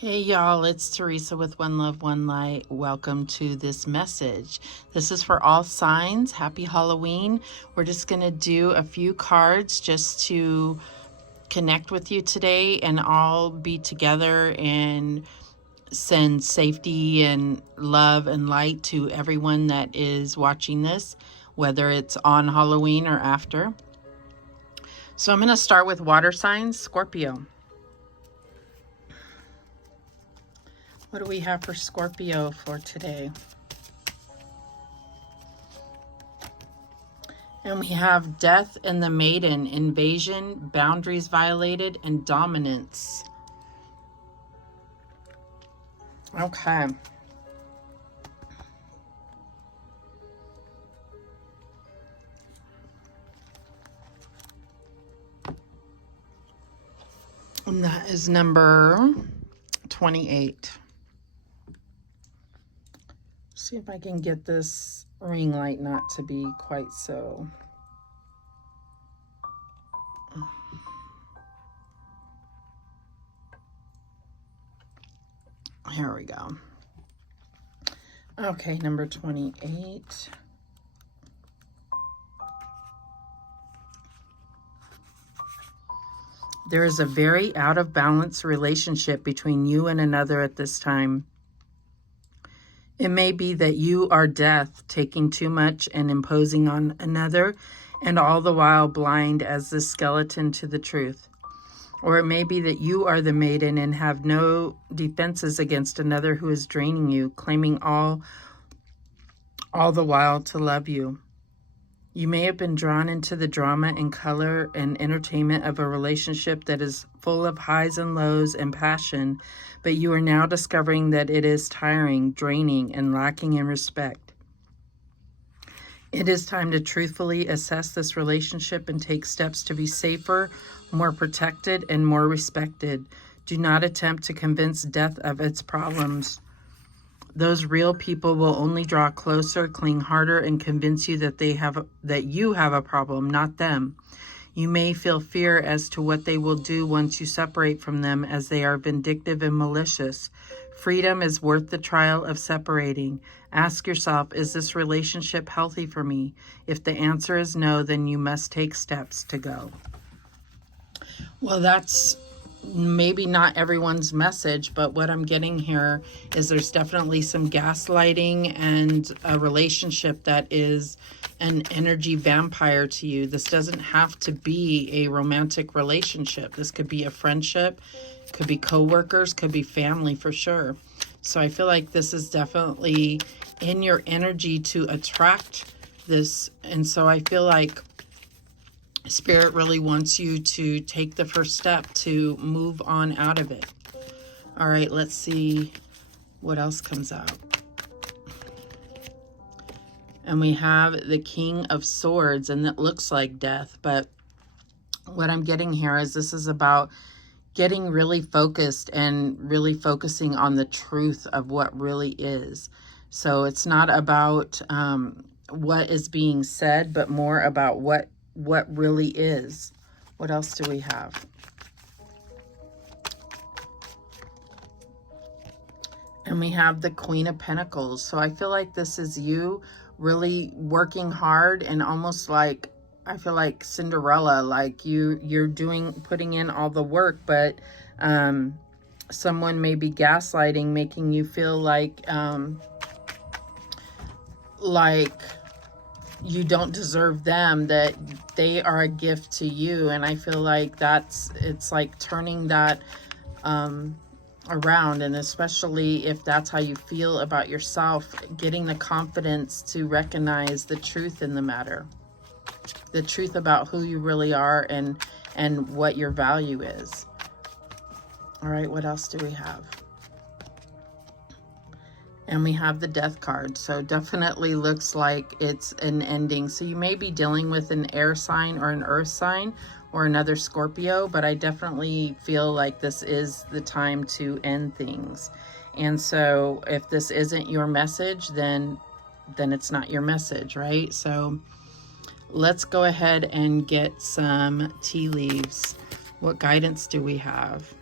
Hey y'all, it's Teresa with One Love, One Light. Welcome to this message. This is for all signs. Happy Halloween. We're just going to do a few cards just to connect with you today and all be together and send safety and love and light to everyone that is watching this, whether it's on Halloween or after. So I'm going to start with water signs, Scorpio. What do we have for Scorpio for today? And we have death and the maiden, invasion, boundaries violated, and dominance. Okay. And that is number 28. See if I can get this ring light not to be quite so. Here we go. Okay, number 28. There is a very out of balance relationship between you and another at this time. It may be that you are death, taking too much and imposing on another, and all the while blind as the skeleton to the truth. Or it may be that you are the maiden and have no defenses against another who is draining you, claiming all the while to love you. You may have been drawn into the drama and color and entertainment of a relationship that is full of highs and lows and passion, but you are now discovering that it is tiring, draining, and lacking in respect. It is time to truthfully assess this relationship and take steps to be safer, more protected, and more respected. Do not attempt to convince death of its problems. Those real people will only draw closer, cling harder, and convince you that you have a problem, not them. You may feel fear as to what they will do once you separate from them, as they are vindictive and malicious. Freedom is worth the trial of separating. Ask yourself, is this relationship healthy for me? If the answer is no, then you must take steps to go. Well, that's maybe not everyone's message, but what I'm getting here is there's definitely some gaslighting and a relationship that is an energy vampire to you. This doesn't have to be a romantic relationship. This could be a friendship, could be coworkers, could be family for sure. So I feel like this is definitely in your energy to attract this. And so I feel like Spirit really wants you to take the first step to move on out of it. All right, let's see what else comes out. And we have the King of Swords, and it looks like death. But what I'm getting here is this is about getting really focused and really focusing on the truth of what really is. So it's not about what is being said, but more about what really is. What else do we have? And we have the Queen of Pentacles. So I feel like this is you really working hard and almost like, I feel like Cinderella, like you're putting in all the work, but someone may be gaslighting, making you feel like you don't deserve them, that they are a gift to you. And I feel like it's like turning that around, and especially if that's how you feel about yourself, getting the confidence to recognize the truth in the matter, the truth about who you really are and what your value is. All right, what else do we have? And we have the Death card. So definitely looks like it's an ending. So you may be dealing with an air sign or an earth sign or another Scorpio, but I definitely feel like this is the time to end things. And so if this isn't your message, then it's not your message, right? So let's go ahead and get some tea leaves. What guidance do we have?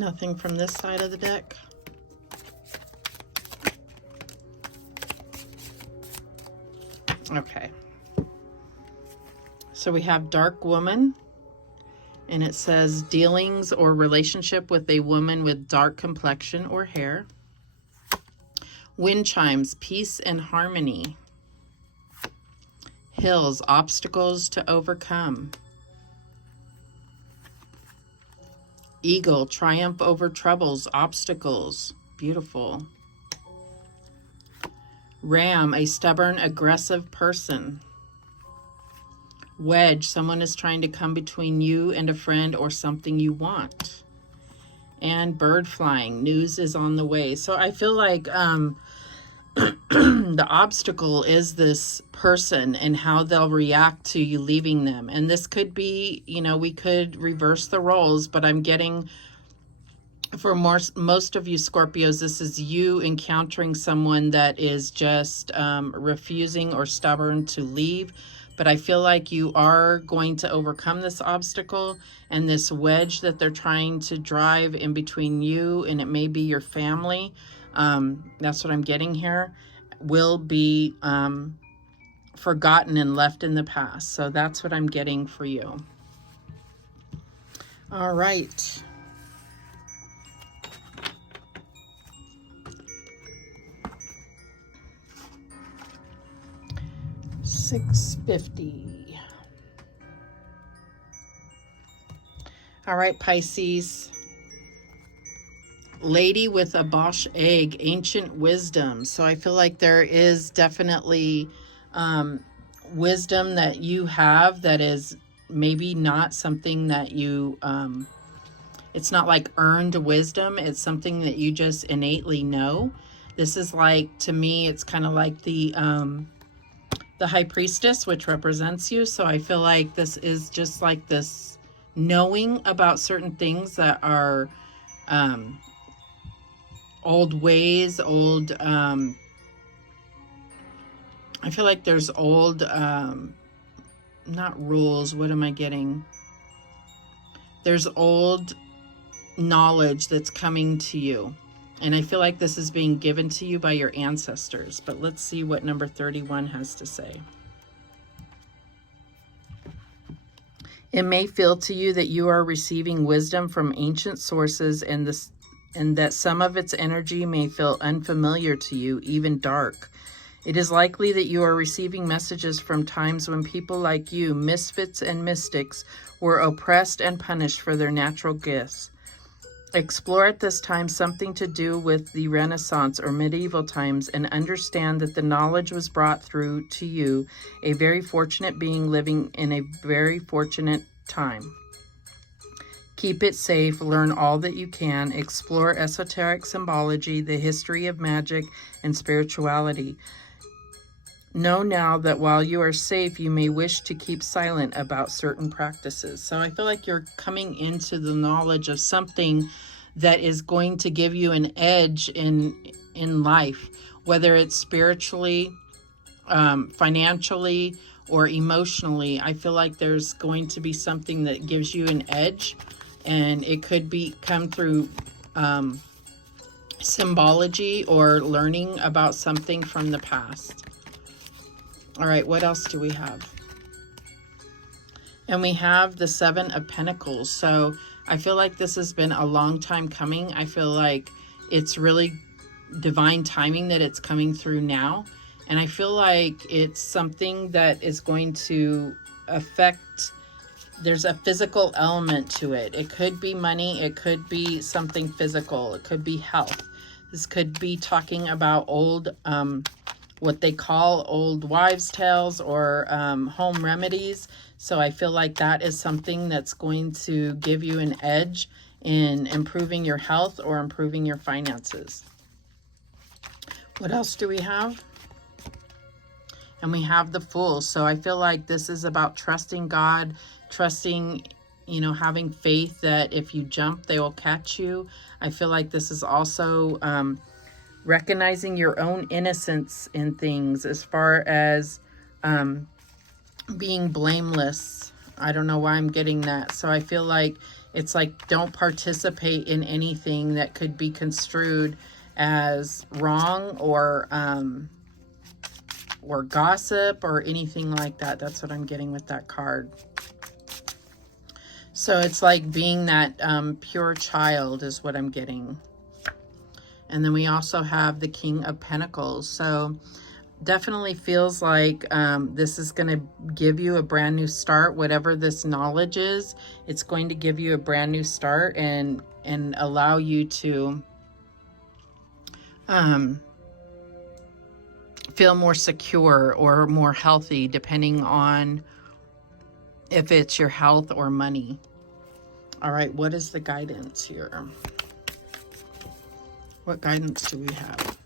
Nothing from this side of the deck. Okay. So we have Dark Woman, and it says dealings or relationship with a woman with dark complexion or hair. Wind chimes, peace and harmony. Hills, obstacles to overcome. Eagle, triumph over troubles, obstacles. Beautiful. Ram, a stubborn, aggressive person. Wedge, someone is trying to come between you and a friend or something you want. And bird flying, news is on the way. So I feel like the obstacle is this person and how they'll react to you leaving them. And this could be, you know, we could reverse the roles, but I'm getting, for most of you Scorpios, this is you encountering someone that is just refusing or stubborn to leave. But I feel like you are going to overcome this obstacle, and this wedge that they're trying to drive in between you and it may be your family. That's what I'm getting here, will be forgotten and left in the past. So that's what I'm getting for you. All right. $6.50. All right, Pisces. Lady with a Bosch egg, ancient wisdom. So I feel like there is definitely wisdom that you have that is maybe not something that you, it's not like earned wisdom. It's something that you just innately know. This is like, to me, it's kind of like the High Priestess, which represents you. So I feel like this is just like this knowing about certain things that are old ways, old, I feel like there's old, not rules, what am I getting? There's old knowledge that's coming to you. And I feel like this is being given to you by your ancestors. But let's see what number 31 has to say. It may feel to you that you are receiving wisdom from ancient sources, and that some of its energy may feel unfamiliar to you, even dark. It is likely that you are receiving messages from times when people like you, misfits and mystics, were oppressed and punished for their natural gifts. Explore at this time something to do with the Renaissance or medieval times and understand that the knowledge was brought through to you, a very fortunate being living in a very fortunate time. Keep it safe, learn all that you can, explore esoteric symbology, the history of magic and spirituality. Know now that while you are safe, you may wish to keep silent about certain practices. So I feel like you're coming into the knowledge of something that is going to give you an edge in life, whether it's spiritually, financially, or emotionally. I feel like there's going to be something that gives you an edge, and it could come through symbology or learning about something from the past. All right, what else do we have? And we have the Seven of Pentacles. So I feel like this has been a long time coming. I feel like it's really divine timing that it's coming through now. And I feel like it's something that is going to affect, there's a physical element to it. It could be money. It could be something physical. It could be health. This could be talking about old, what they call old wives' tales or home remedies. So I feel like that is something that's going to give you an edge in improving your health or improving your finances. What else do we have? And we have the Fool. So I feel like this is about trusting God, trusting, you know, having faith that if you jump, they will catch you. I feel like this is also recognizing your own innocence in things as far as being blameless. I don't know why I'm getting that. So I feel like It's like, don't participate in anything that could be construed as wrong or gossip or anything like that. That's what I'm getting with that card. So it's like being that pure child is what I'm getting. And then we also have the King of Pentacles. So definitely feels like this is going to give you a brand new start. Whatever this knowledge is, it's going to give you a brand new start and allow you to feel more secure or more healthy, depending on if it's your health or money. All right, what is the guidance here? What guidance do we have?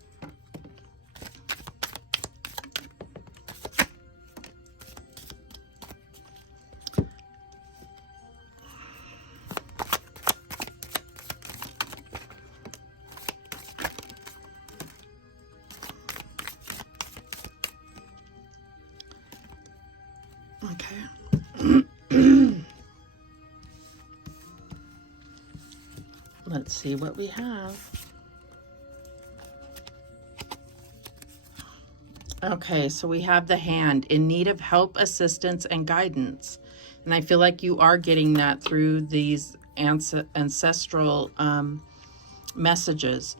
Let's see what we have. Okay, so we have the Hand, in need of help, assistance, and guidance. And I feel like you are getting that through these ancestral messages.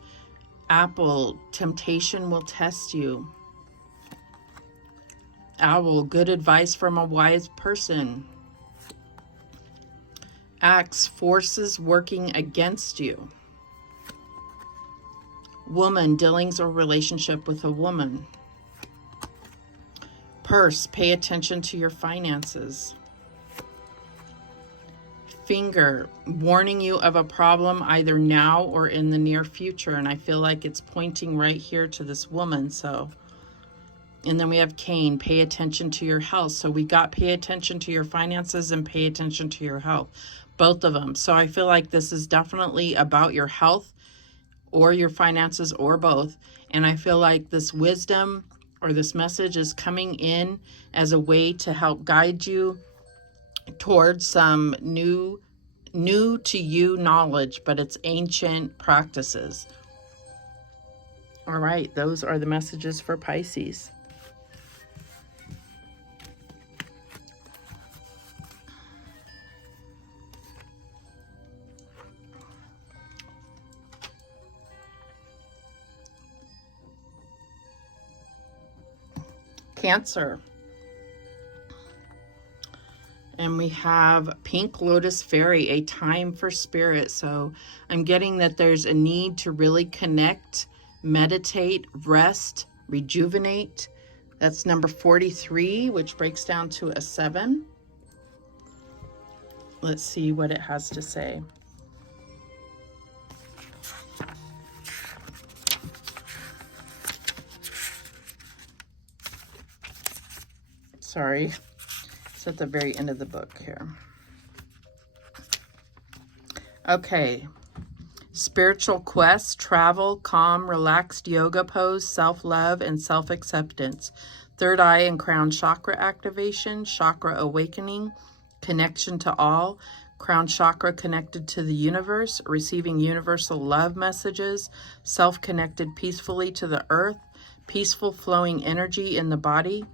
Apple, temptation will test you. Owl, good advice from a wise person. Axe, forces working against you. Woman, dealings or relationship with a woman. Purse, pay attention to your finances. Finger, warning you of a problem either now or in the near future. And I feel like it's pointing right here to this woman. So, and then we have Cane, pay attention to your health. So we got pay attention to your finances and pay attention to your health. Both of them. So I feel like this is definitely about your health or your finances or both. And I feel like this wisdom or this message is coming in as a way to help guide you towards some new to you knowledge, but it's ancient practices. All right, those are the messages for Pisces. Cancer. And we have Pink Lotus Fairy, a time for spirit. So I'm getting that there's a need to really connect, meditate, rest, rejuvenate. That's number 43, which breaks down to a 7. Let's see what it has to say. Sorry, it's at the very end of the book here. Okay. Spiritual quest, travel, calm, relaxed yoga pose, self-love, and self-acceptance. Third eye and crown chakra activation, chakra awakening, connection to all, crown chakra connected to the universe, receiving universal love messages, self-connected peacefully to the earth, peaceful flowing energy in the body,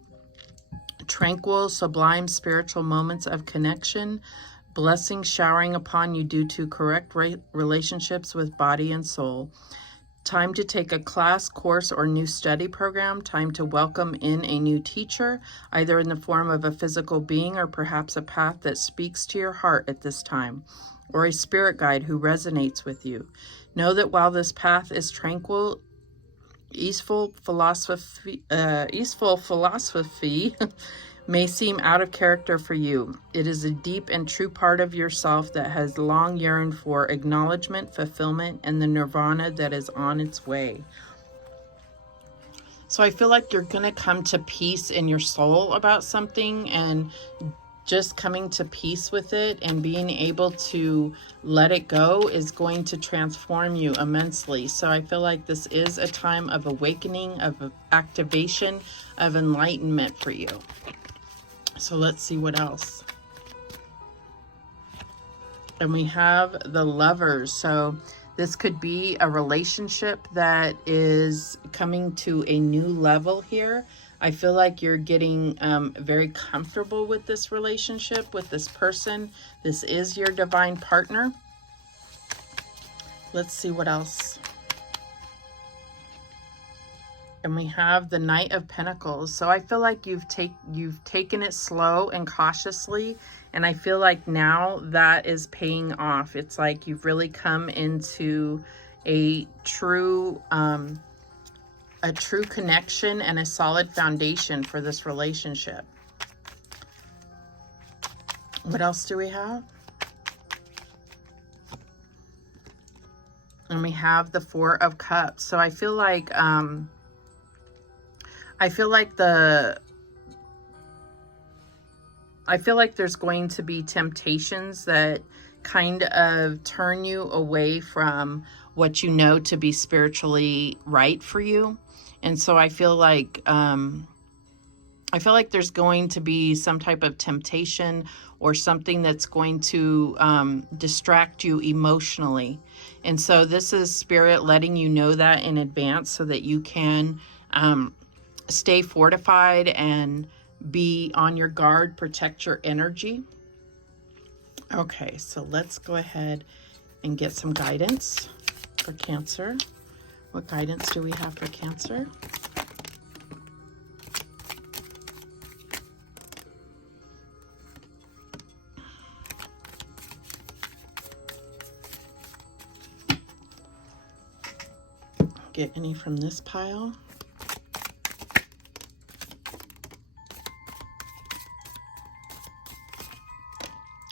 tranquil, sublime spiritual moments of connection, blessings showering upon you due to correct relationships with body and soul. Time to take a class, course, or new study program. Time to welcome in a new teacher, either in the form of a physical being or perhaps a path that speaks to your heart at this time, or a spirit guide who resonates with you. Know that while this path is tranquil, easeful philosophy may seem out of character for you. It is a deep and true part of yourself that has long yearned for acknowledgement, fulfillment, and the nirvana that is on its way. So I feel like you're going to come to peace in your soul about something, and just coming to peace with it and being able to let it go is going to transform you immensely. So I feel like this is a time of awakening, of activation, of enlightenment for you. So let's see what else. And we have the Lovers. So this could be a relationship that is coming to a new level here. I feel like you're getting very comfortable with this relationship, with this person. This is your divine partner. Let's see what else. And we have the Knight of Pentacles. So I feel like you've taken it slow and cautiously. And I feel like now that is paying off. It's like you've really come into a true connection and a solid foundation for this relationship. What else do we have? And we have the Four of Cups. So I feel like there's going to be temptations that kind of turn you away from what you know to be spiritually right for you. And so I feel like there's going to be some type of temptation or something that's going to distract you emotionally. And so this is Spirit letting you know that in advance so that you can stay fortified and be on your guard, protect your energy. Okay, so let's go ahead and get some guidance for Cancer. What guidance do we have for Cancer? Get any from this pile?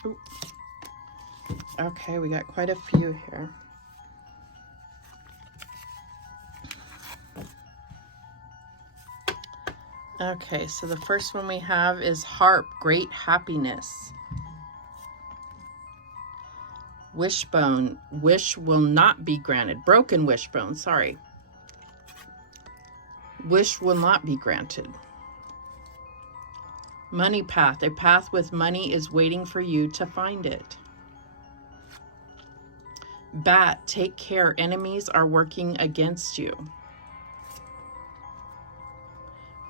Ooh. Okay, we got quite a few here. Okay, so the first one we have is Harp, Great Happiness. Wishbone, wish will not be granted. Broken wishbone, sorry. Wish will not be granted. Money path, a path with money is waiting for you to find it. Bat, take care, enemies are working against you.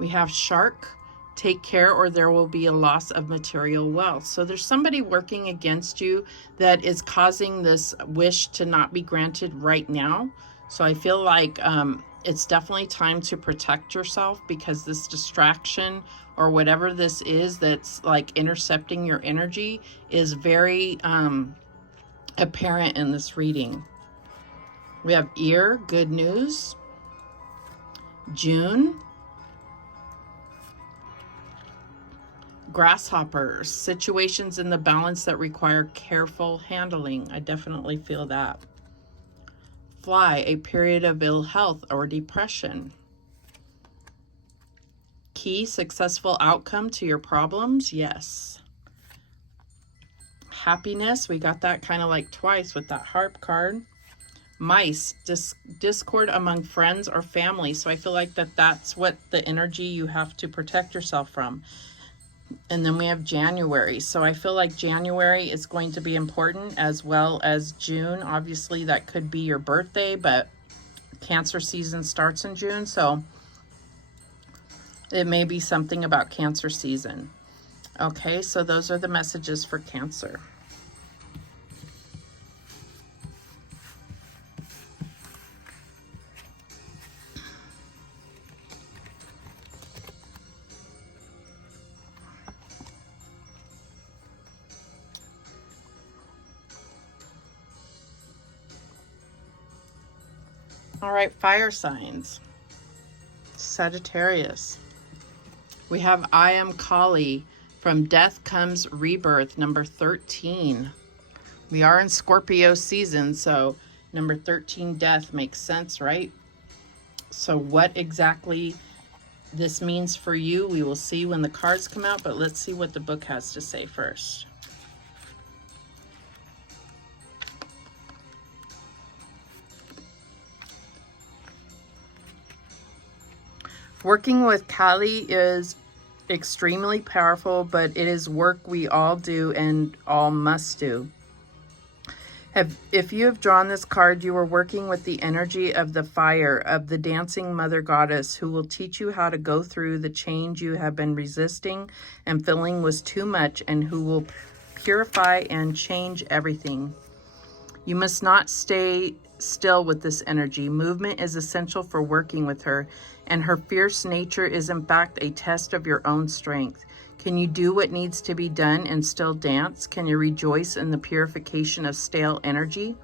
We have Shark, take care or there will be a loss of material wealth. So there's somebody working against you that is causing this wish to not be granted right now. So I feel like it's definitely time to protect yourself, because this distraction or whatever this is that's like intercepting your energy is very apparent in this reading. We have Ear, good news. June. Grasshoppers, situations in the balance that require careful handling. I definitely feel that. Fly, a period of ill health or depression. Key, successful outcome to your problems. Yes. Happiness, we got that kind of like twice with that Harp card. Mice, discord among friends or family. So I feel like that's what the energy you have to protect yourself from. And then we have January. So I feel like January is going to be important, as well as June. Obviously, that could be your birthday, but Cancer season starts in June. So it may be something about Cancer season. Okay, so those are the messages for Cancer. All right, fire signs. Sagittarius. We have I am Kali. From death comes rebirth, number 13. We are in Scorpio season, so number 13, death, makes sense, right? So what exactly this means for you, we will see when the cards come out, but let's see what the book has to say first. Working with Kali is extremely powerful, but it is work we all do and all must do. If you have drawn this card, you are working with the energy of the fire, of the dancing mother goddess, who will teach you how to go through the change you have been resisting and feeling was too much, and who will purify and change everything. You must not stay still with this energy. Movement is essential for working with her, and her fierce nature is in fact a test of your own strength. Can you do what needs to be done and still dance? Can you rejoice in the purification of stale energy?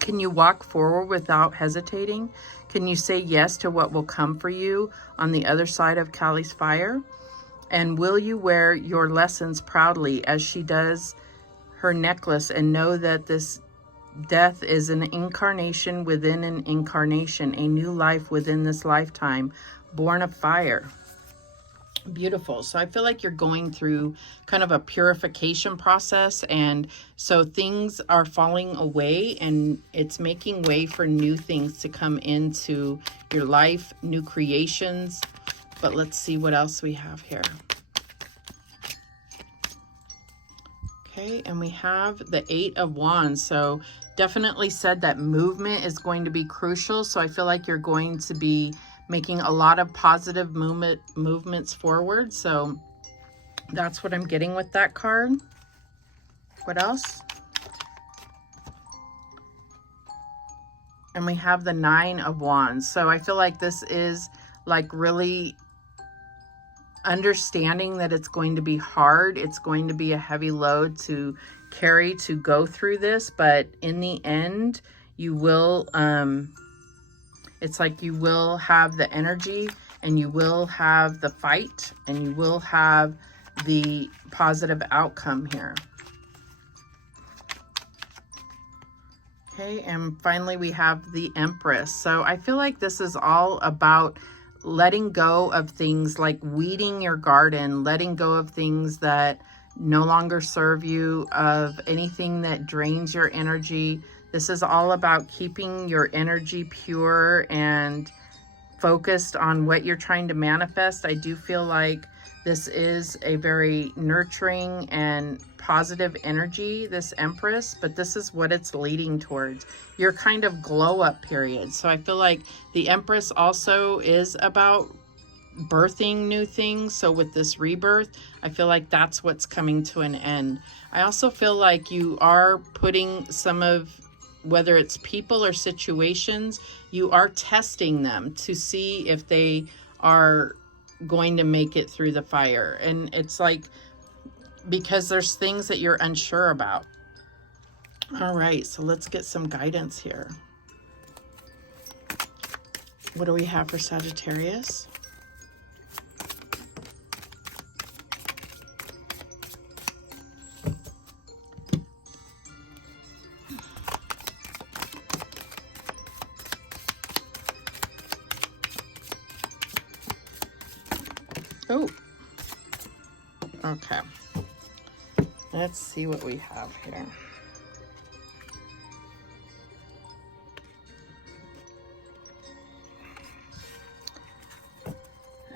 Can you walk forward without hesitating? Can you say yes to what will come for you on the other side of Kali's fire? And will you wear your lessons proudly as she does her necklace, and know that this death is an incarnation within an incarnation, a new life within this lifetime, born of fire? Beautiful. So I feel like you're going through kind of a purification process, and so things are falling away and it's making way for new things to come into your life, new creations. But let's see what else we have here. Okay, and we have the 8 of Wands. So definitely said that movement is going to be crucial. So I feel like you're going to be making a lot of positive movements forward. So that's what I'm getting with that card. What else? And we have the 9 of Wands. So I feel like this is like really understanding that it's going to be hard. It's going to be a heavy load to carry, to go through this. But in the end, you will, it's like you will have the energy, and you will have the fight, and you will have the positive outcome here. Okay, and finally we have the Empress. So I feel like this is all about letting go of things like weeding your garden, letting go of things that no longer serve you, of anything that drains your energy. This is all about keeping your energy pure and focused on what you're trying to manifest. I do feel like this is a very nurturing and positive energy, this Empress, but this is what it's leading towards. Your kind of glow up period. So I feel like the Empress also is about birthing new things. So with this rebirth, I feel like that's what's coming to an end. I also feel like you are putting some of, whether it's people or situations, you are testing them to see if they are going to make it through the fire. And it's like, because there's things that you're unsure about. All right, so let's get some guidance here. What do we have for Sagittarius? Oh, okay. Let's see what we have here.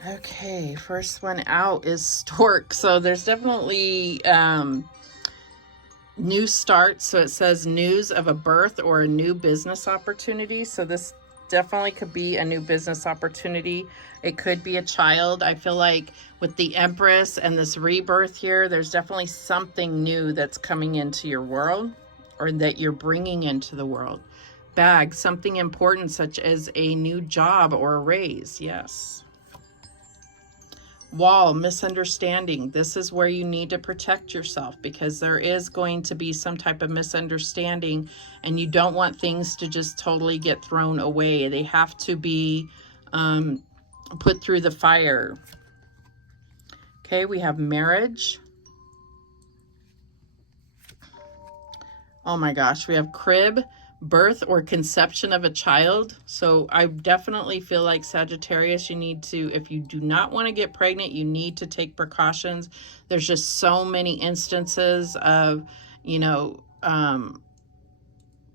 Okay, first one out is Stork. So there's definitely new starts. So it says news of a birth or a new business opportunity. So this definitely could be a new business opportunity. It could be a child. I feel like with the Empress and this rebirth here, there's definitely something new that's coming into your world, or that you're bringing into the world. Bag, something important such as a new job or a raise. Yes. Wall, misunderstanding. This is where you need to protect yourself, because there is going to be some type of misunderstanding, and you don't want things to just totally get thrown away. They have to be put through the fire. Okay, we have marriage. Oh my gosh, we have crib, birth or conception of a child. So I definitely feel like Sagittarius, you need to, if you do not want to get pregnant, you need to take precautions. There's just so many instances of, you know,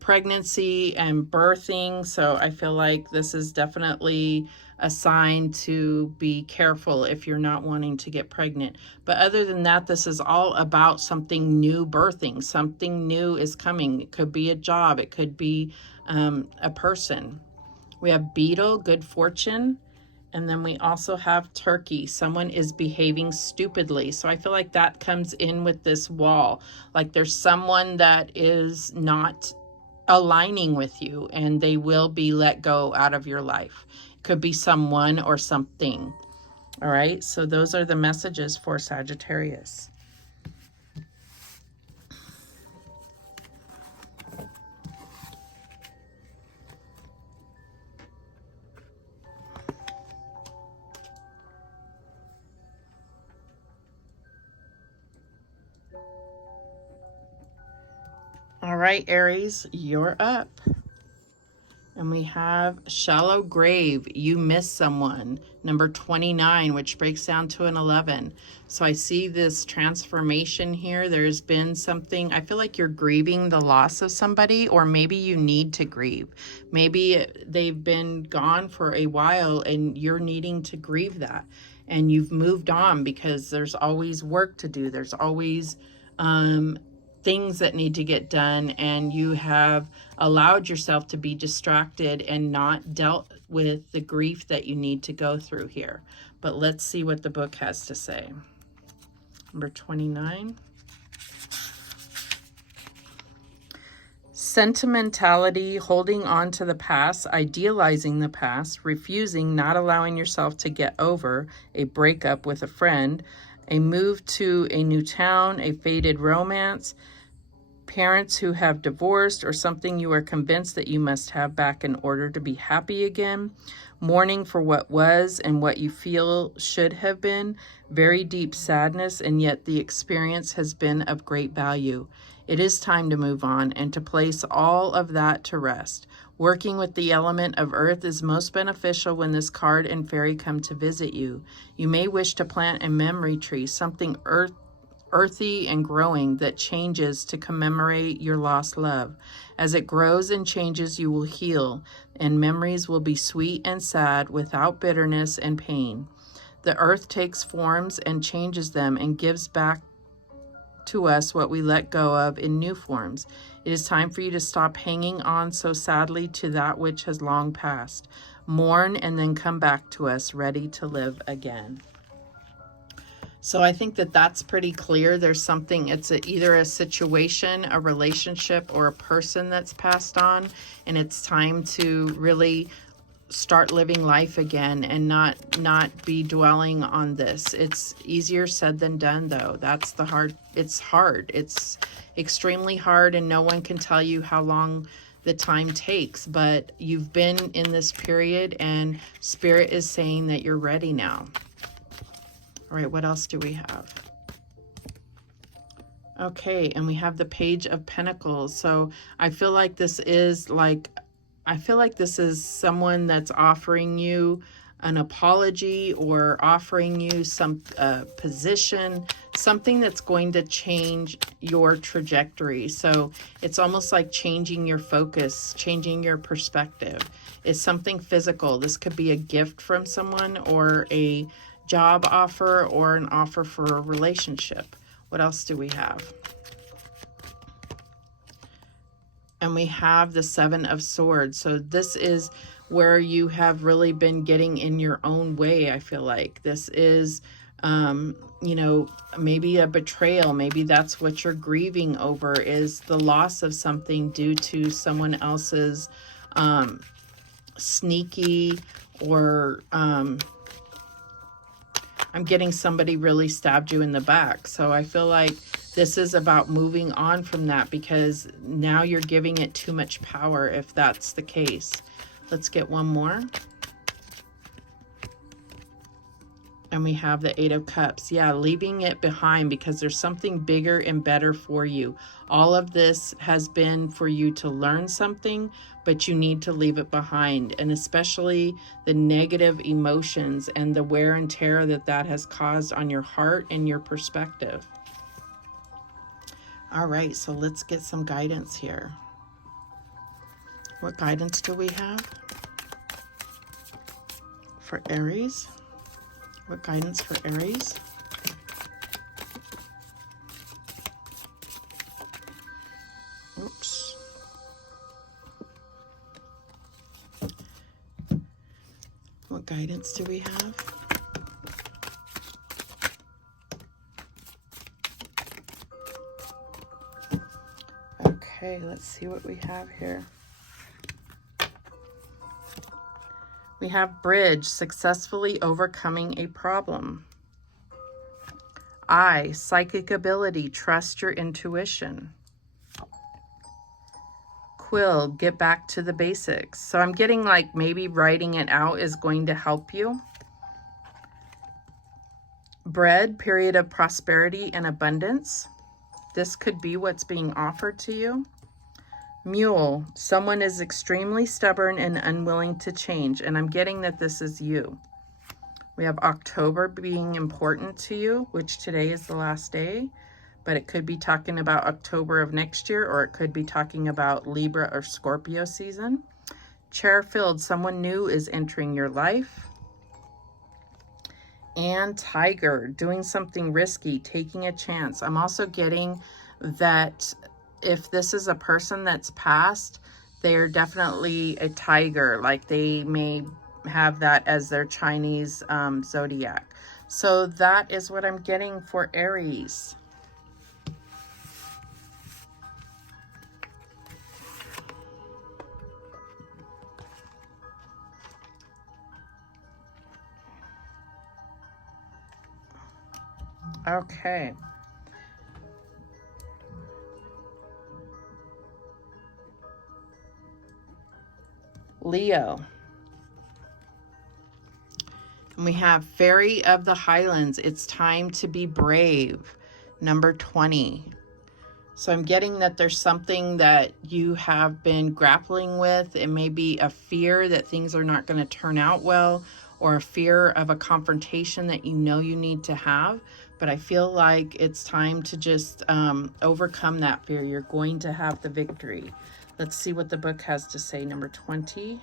pregnancy and birthing. So I feel like this is definitely a sign to be careful if you're not wanting to get pregnant. But other than that, this is all about something new birthing. Something new is coming. It could be a job. It could be a person. We have beetle, good fortune. And then we also have turkey. Someone is behaving stupidly. So I feel like that comes in with this wall. Like there's someone that is not aligning with you and they will be let go out of your life. Could be someone or something. All right. So those are the messages for Sagittarius. All right, Aries, you're up. And we have shallow grave. You miss someone. Number 29, which breaks down to an 11. So I see this transformation here. There's been something. I feel like you're grieving the loss of somebody, or maybe you need to grieve. Maybe they've been gone for a while and you're needing to grieve that. And you've moved on because there's always work to do. There's always things that need to get done, and you have allowed yourself to be distracted and not dealt with the grief that you need to go through here. But let's see what the book has to say. Number 29. Sentimentality, holding on to the past, idealizing the past, refusing, not allowing yourself to get over a breakup with a friend, a move to a new town, a faded romance, parents who have divorced, or something you are convinced that you must have back in order to be happy again, mourning for what was and what you feel should have been, very deep sadness, and yet the experience has been of great value. It is time to move on and to place all of that to rest. Working with the element of earth is most beneficial when this card and fairy come to visit you. You may wish to plant a memory tree, something earthy and growing that changes to commemorate your lost love. As it grows and changes, you will heal, and memories will be sweet and sad without bitterness and pain. The earth takes forms and changes them and gives back to us what we let go of in new forms. It is time for you to stop hanging on so sadly to that which has long passed. Mourn and then come back to us ready to live again. So I think that that's pretty clear. There's something, it's either a situation, a relationship, or a person that's passed on, and it's time to really start living life again and not be dwelling on this. It's easier said than done, though. That's the hard. It's hard. It's extremely hard, and no one can tell you how long the time takes, but you've been in this period and Spirit is saying that you're ready now. All right, what else do we have? Okay, and we have the Page of Pentacles. So I feel like this is someone that's offering you an apology or offering you some position, something that's going to change your trajectory. So it's almost like changing your focus, changing your perspective. It's something physical. This could be a gift from someone, or a job offer, or an offer for a relationship. What else do we have? And we have the Seven of Swords. So this is where you have really been getting in your own way, I feel like. This is, you know, maybe a betrayal. Maybe that's what you're grieving over, is the loss of something due to someone else's sneaky, or I'm getting somebody really stabbed you in the back. So I feel like this is about moving on from that, because now you're giving it too much power if that's the case. Let's get one more. And we have the Eight of Cups. Yeah, leaving it behind because there's something bigger and better for you. All of this has been for you to learn something, but you need to leave it behind. And especially the negative emotions and the wear and tear that that has caused on your heart and your perspective. All right, so let's get some guidance here. What guidance do we have for Aries? What guidance for Aries? Oops. What guidance do we have? Okay, let's see what we have here. We have bridge, successfully overcoming a problem. I, psychic ability, trust your intuition. Quill, get back to the basics. So I'm getting like maybe writing it out is going to help you. Bread, period of prosperity and abundance. This could be what's being offered to you. Mule, someone is extremely stubborn and unwilling to change. And I'm getting that this is you. We have October being important to you, which today is the last day. But it could be talking about October of next year, or it could be talking about Libra or Scorpio season. Chair filled, someone new is entering your life. And Tiger, doing something risky, taking a chance. I'm also getting that if this is a person that's passed, they're definitely a tiger. Like they may have that as their Chinese zodiac. So that is what I'm getting for Aries. Okay. Leo. And we have Fairy of the Highlands. It's time to be brave. Number 20. So I'm getting that there's something that you have been grappling with. It may be a fear that things are not going to turn out well, or a fear of a confrontation that you know you need to have. But I feel like it's time to just overcome that fear. You're going to have the victory. Let's see what the book has to say. Number 20.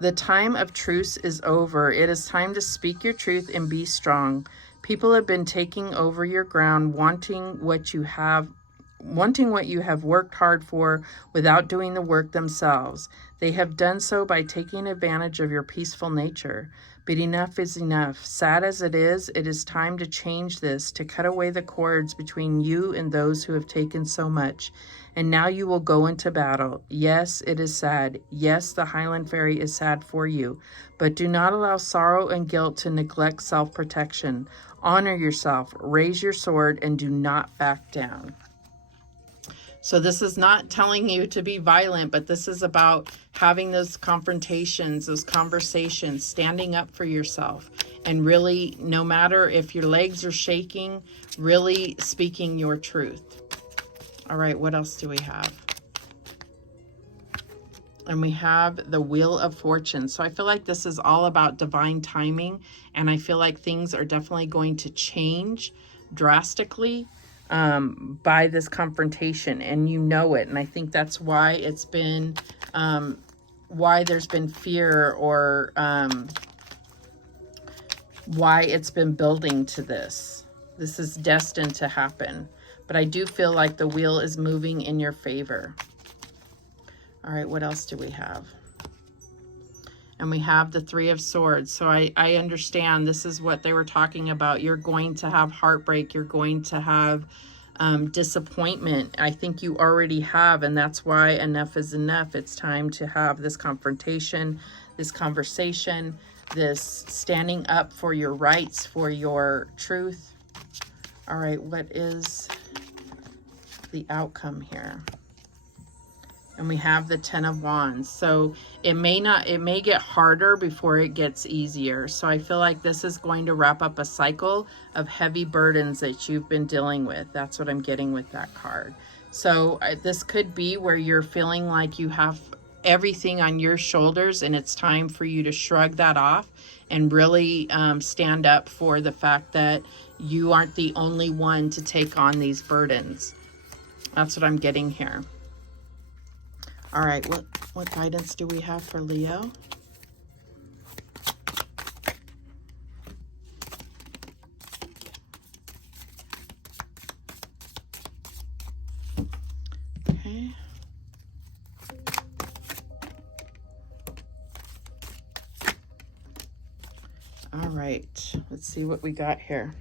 The time of truce is over. It is time to speak your truth and be strong. People have been taking over your ground, wanting what you have worked hard for without doing the work themselves. They have done so by taking advantage of your peaceful nature. But enough is enough. Sad as it is time to change this, to cut away the cords between you and those who have taken so much. And now you will go into battle. Yes, it is sad. Yes, the Highland Fairy is sad for you. But do not allow sorrow and guilt to neglect self-protection. Honor yourself, raise your sword, and do not back down. So this is not telling you to be violent, but this is about having those confrontations, those conversations, standing up for yourself, and really, no matter if your legs are shaking, really speaking your truth. All right, what else do we have? And we have the Wheel of Fortune. So I feel like this is all about divine timing, and I feel like things are definitely going to change drastically by this confrontation, and you know it. And I think that's why it's been why there's been fear, or why it's been building to this. This is destined to happen, but I do feel like the wheel is moving in your favor. All right, what else do we have? And we have the Three of Swords. So I understand this is what they were talking about. You're going to have heartbreak. You're going to have disappointment. I think you already have, and that's why enough is enough. It's time to have this confrontation, this conversation, this standing up for your rights, for your truth. All right, what is the outcome here? And we have the Ten of Wands. So it may get harder before it gets easier. So I feel like this is going to wrap up a cycle of heavy burdens that you've been dealing with. That's what I'm getting with that card. So this could be where you're feeling like you have everything on your shoulders, and it's time for you to shrug that off and really stand up for the fact that you aren't the only one to take on these burdens. That's what I'm getting here. All right, what guidance do we have for Leo? Okay. All right, let's see what we got here.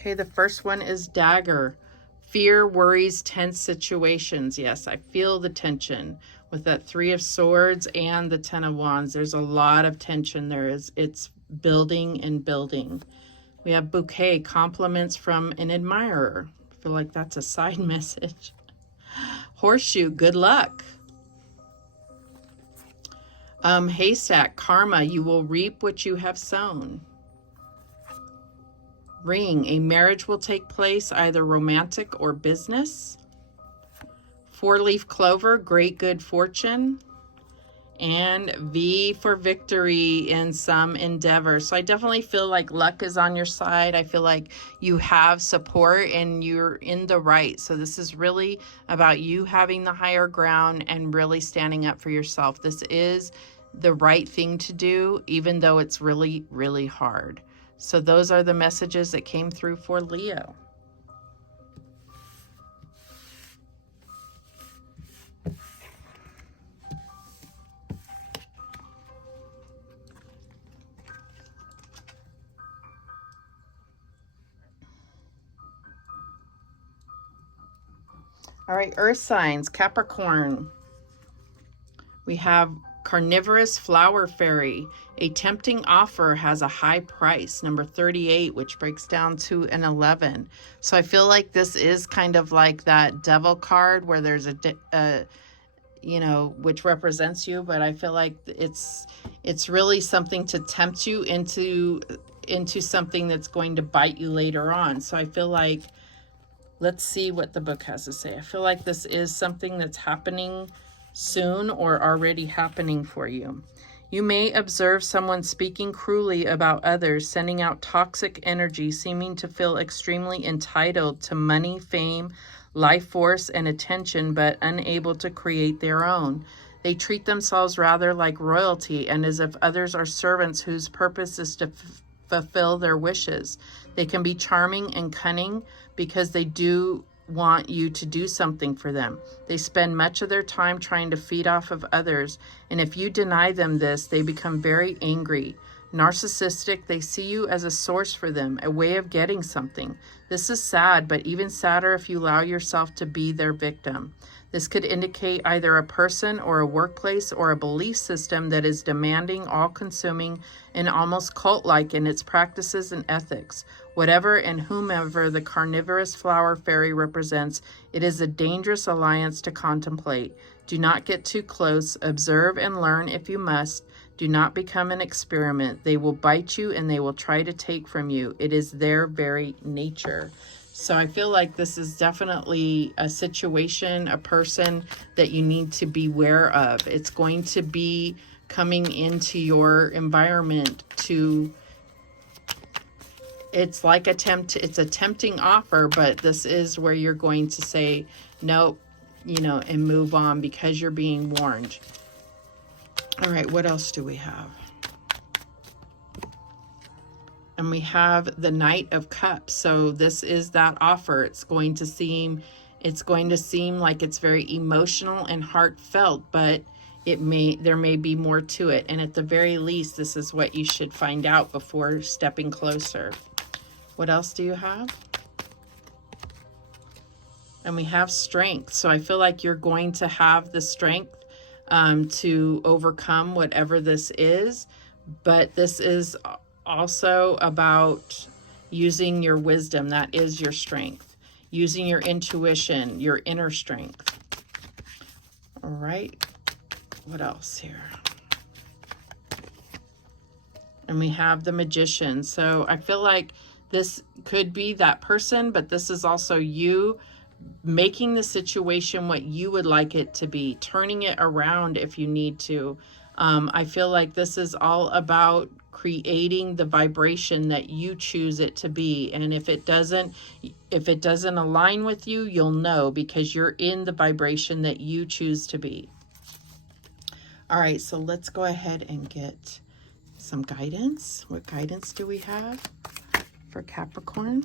Okay, the first one is Dagger. Fear, worries, tense situations. Yes, I feel the tension with that 3 of Swords and the 10 of Wands. There's a lot of tension there. It's building and building. We have Bouquet, compliments from an admirer. I feel like that's a side message. Horseshoe, good luck. Haystack, karma, you will reap what you have sown. Ring, a marriage will take place, either romantic or business. 4-leaf clover, great good fortune. And V for victory in some endeavor. So I definitely feel like luck is on your side. I feel like you have support and you're in the right. So this is really about you having the higher ground and really standing up for yourself. This is the right thing to do, even though it's really, really hard. So those are the messages that came through for Leo. All right, earth signs, Capricorn. We have Carnivorous Flower Fairy. A tempting offer has a high price. Number 38, which breaks down to an 11. So I feel like this is kind of like that devil card where there's a you know, which represents you, but I feel like it's really something to tempt you into something that's going to bite you later on. So I feel like, let's see what the book has to say. I feel like this is something that's happening soon or already happening for you. You may observe someone speaking cruelly about others, sending out toxic energy, seeming to feel extremely entitled to money, fame, life force, and attention, but unable to create their own. They treat themselves rather like royalty and as if others are servants whose purpose is to fulfill their wishes. They can be charming and cunning because they do want you to do something for them. They spend much of their time trying to feed off of others, and if you deny them this, they become very angry. Narcissistic, they see you as a source for them, a way of getting something. This is sad, but even sadder if you allow yourself to be their victim. This could indicate either a person or a workplace or a belief system that is demanding, all-consuming, and almost cult-like in its practices and ethics. Whatever and whomever the carnivorous flower fairy represents, it is a dangerous alliance to contemplate. Do not get too close. Observe and learn if you must. Do not become an experiment. They will bite you and they will try to take from you. It is their very nature. So I feel like this is definitely a situation, a person that you need to be aware of. It's going to be coming into your environment to, it's like it's a tempting offer, but this is where you're going to say, nope, you know, and move on because you're being warned. All right, what else do we have? And we have the Knight of Cups. So this is that offer. It's going to seem like it's very emotional and heartfelt, but there may be more to it. And at the very least, this is what you should find out before stepping closer. What else do you have? And we have strength. So I feel like you're going to have the strength to overcome whatever this is, but this is also about using your wisdom. That is your strength. Using your intuition, your inner strength. All right. What else here? And we have the Magician. So I feel like this could be that person, but this is also you making the situation what you would like it to be, turning it around if you need to. I feel like this is all about creating the vibration that you choose it to be. And if it doesn't align with you, you'll know, because you're in the vibration that you choose to be. All right, so let's go ahead and get some guidance. What guidance do we have for Capricorn?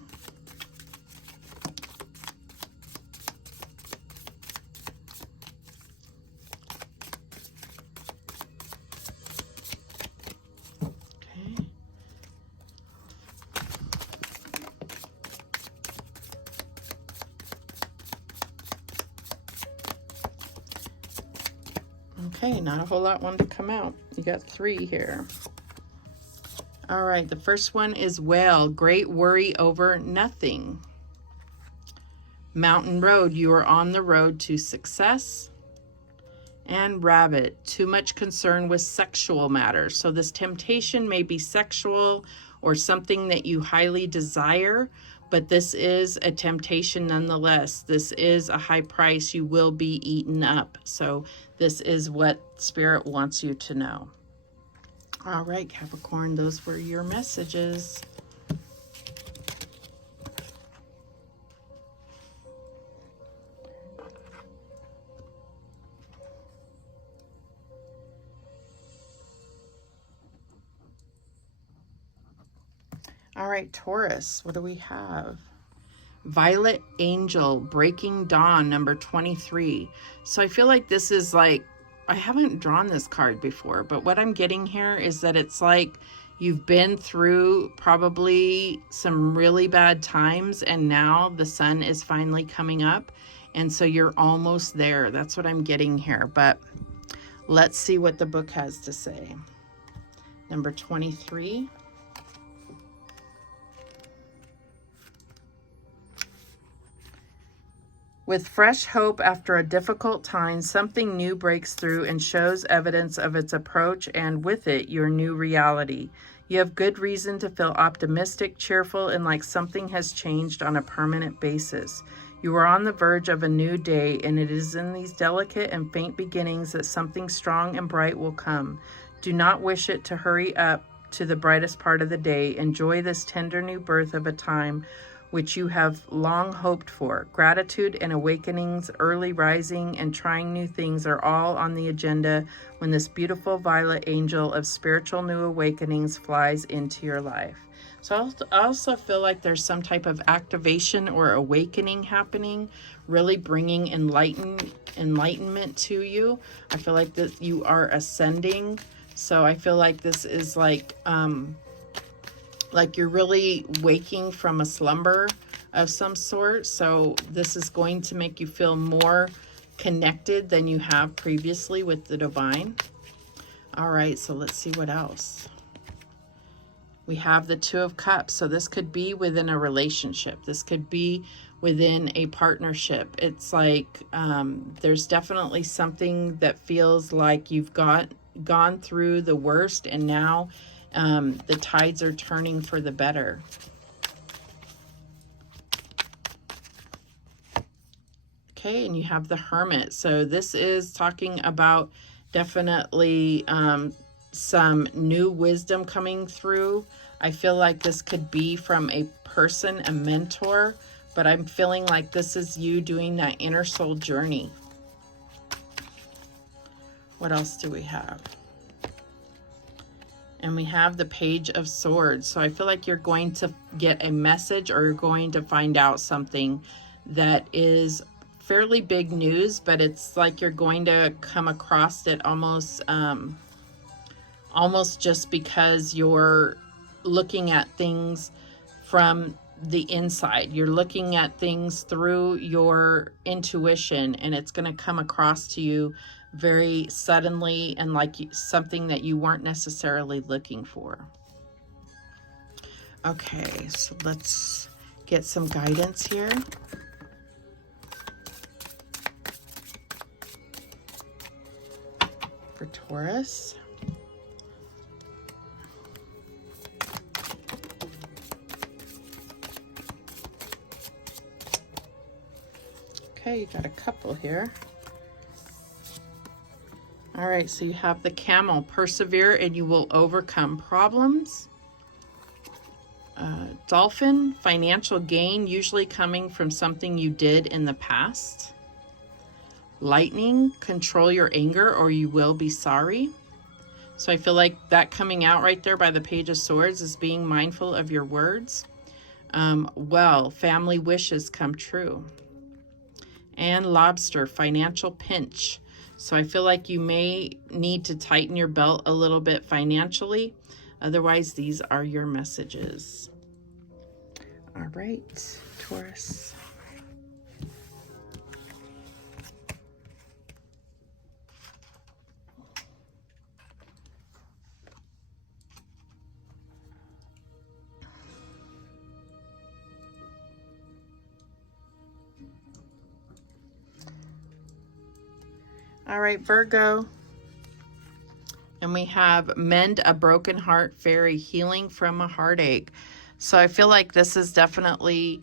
Okay, not a whole lot wanted to come out. You got 3 here. All right, the first one is Whale, great worry over nothing. Mountain Road, you are on the road to success. And Rabbit, too much concern with sexual matters. So this temptation may be sexual or something that you highly desire, but this is a temptation nonetheless. This is a high price. You will be eaten up. So this is what Spirit wants you to know. All right, Capricorn, those were your messages. All right, Taurus, what do we have? Violet Angel, Breaking Dawn, number 23. So I feel like this is like, I haven't drawn this card before, but what I'm getting here is that it's like you've been through probably some really bad times, and now the sun is finally coming up, and so you're almost there. That's what I'm getting here, but let's see what the book has to say. Number 23. With fresh hope after a difficult time, something new breaks through and shows evidence of its approach, and with it, your new reality. You have good reason to feel optimistic, cheerful, and like something has changed on a permanent basis. You are on the verge of a new day, and it is in these delicate and faint beginnings that something strong and bright will come. Do not wish it to hurry up to the brightest part of the day. Enjoy this tender new birth of a time which you have long hoped for. Gratitude and awakenings, early rising, and trying new things are all on the agenda when this beautiful violet angel of spiritual new awakenings flies into your life. So I also feel like there's some type of activation or awakening happening, really bringing enlightenment to you. I feel like that you are ascending. So I feel like this is like you're really waking from a slumber of some sort. So this is going to make you feel more connected than you have previously with the divine. All right, so let's see what else. We have the Two of Cups. So this could be within a relationship. This could be within a partnership. It's like there's definitely something that feels like you've gone through the worst, and now the tides are turning for the better. Okay, and you have the Hermit. So this is talking about definitely some new wisdom coming through. I feel like this could be from a person, a mentor, but I'm feeling like this is you doing that inner soul journey. What else do we have? And we have the Page of Swords. So I feel like you're going to get a message, or you're going to find out something that is fairly big news, but it's like you're going to come across it almost just because you're looking at things from the inside. You're looking at things through your intuition, and it's going to come across to you very suddenly and like something that you weren't necessarily looking for. Okay, so let's get some guidance here. For Taurus. Okay, you got a couple here. All right, so you have the Camel. Persevere and you will overcome problems. Dolphin, financial gain, usually coming from something you did in the past. Lightning, control your anger or you will be sorry. So I feel like that coming out right there by the Page of Swords is being mindful of your words. Well, family wishes come true. And Lobster, financial pinch. So I feel like you may need to tighten your belt a little bit financially. Otherwise, these are your messages. All right, Taurus. All right, Virgo. And we have mend a broken heart, fairy, healing from a heartache. So I feel like this is definitely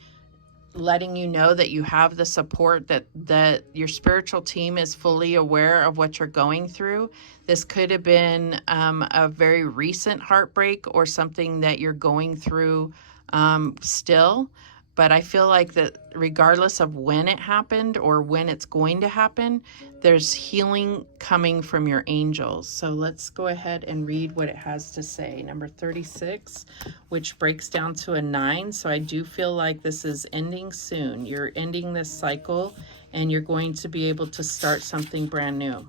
letting you know that you have the support, that your spiritual team is fully aware of what you're going through. This could have been a very recent heartbreak or something that you're going through still. But I feel like that regardless of when it happened or when it's going to happen, there's healing coming from your angels. So let's go ahead and read what it has to say. Number 36, which breaks down to a 9. So I do feel like this is ending soon. You're ending this cycle and you're going to be able to start something brand new.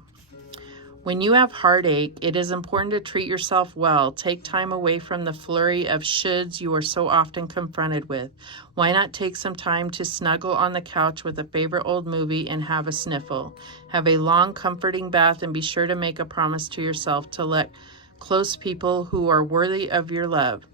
When you have heartache, it is important to treat yourself well. Take time away from the flurry of shoulds you are so often confronted with. Why not take some time to snuggle on the couch with a favorite old movie and have a sniffle? Have a long, comforting bath and be sure to make a promise to yourself to let close people who are worthy of your love.